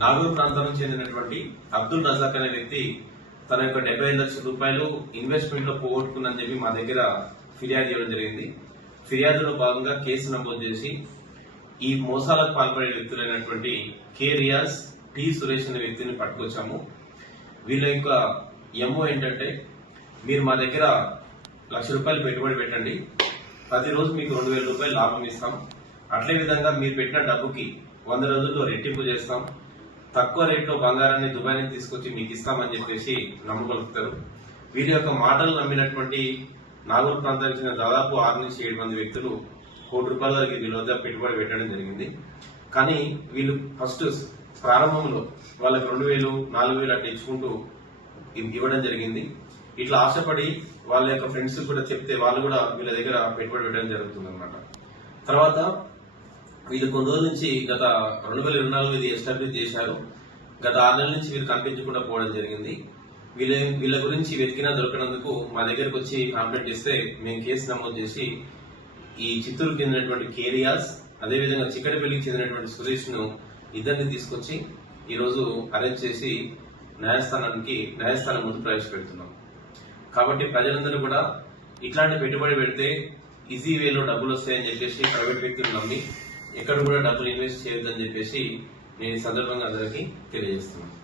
నాగూర్ ప్రాంతానికి చెందినటువంటి అబ్దుల్ రజాక్ అనే వ్యక్తి తన యొక్క 75 లక్షల రూపాయలు ఇన్వెస్ట్మెంట్ లో పోగొట్టుకుందని చెప్పి మా దగ్గర ఫిర్యాదు చేయడం జరిగింది. ఫిర్యాదులో భాగంగా కేసు నమోదు చేసి ఈ మోసాలకు పాల్పడే వ్యక్తులైనటువంటి కె రియాజ్, టి సురేష్ అనే వ్యక్తిని పట్టుకొచ్చాము. వీళ్ళ యొక్క ఎంఓ ఏంటంటే, మీరు మా దగ్గర ₹1,00,000 పెట్టుబడి పెట్టండి, ప్రతిరోజు మీకు 2,000 రూపాయలు లాభం ఇస్తాం, అట్లే విధంగా మీరు పెట్టిన డబ్బుకి 100 రోజుల్లో రెట్టింపు చేస్తాం, తక్కువ రేట్లో బంగారాన్ని దుబాయ్ నుంచి తీసుకొచ్చి మీకు ఇస్తామని చెప్పేసి నమ్మగలుగుతారు. వీరి యొక్క మాటలు నమ్మినటువంటి నాగూర్ ప్రాంతానికి చెందిన దాదాపు 6 నుంచి 7 మంది వ్యక్తులు ₹1,00,00,000 వరకు వీళ్ళ వద్ద పెట్టుబడి పెట్టడం జరిగింది. కానీ వీళ్ళు ఫస్ట్ ప్రారంభంలో వాళ్ళకి 2,000, 4,000 అట్లా ఇచ్చుకుంటూ ఇవ్వడం జరిగింది. ఇట్లా ఆశపడి వాళ్ళ యొక్క ఫ్రెండ్స్ కూడా చెప్తే వాళ్ళు కూడా వీళ్ళ దగ్గర పెట్టుబడి పెట్టడం జరుగుతుంది అన్నమాట. తర్వాత వీళ్ళు కొన్ని రోజుల నుంచి గత 2024 ఇది ఎస్టాబ్లిష్ చేశారు. గత 6 నెలల నుంచి వీళ్ళు కనిపించకుండా పోవడం జరిగింది. వీళ్ళ గురించి వెతికినా దొరకనందుకు మా దగ్గరకు వచ్చి కంప్లైంట్ చేస్తే మేము కేసు నమోదు చేసి ఈ చిత్తూరుకు చెందినటువంటి కె రియాజ్, అదేవిధంగా చిక్కడపల్లికి చెందినటువంటి సురేష్ ను ఇద్దరిని తీసుకొచ్చి ఈరోజు అరెస్ట్ చేసి న్యాయస్థానం ముందు ప్రవేశపెడుతున్నాం. కాబట్టి ప్రజలందరూ కూడా ఇట్లాంటి పెట్టుబడి పెడితే ఈజీ వేలో డబ్బులు వస్తాయని చెప్పేసి ప్రైవేట్ వ్యక్తులు నమ్మి ఎక్కడ కూడా డబ్బులు ఇన్వెస్ట్ చేయొద్దని చెప్పేసి నేను ఈ సందర్భంగా అందరికీ తెలియజేస్తున్నాను.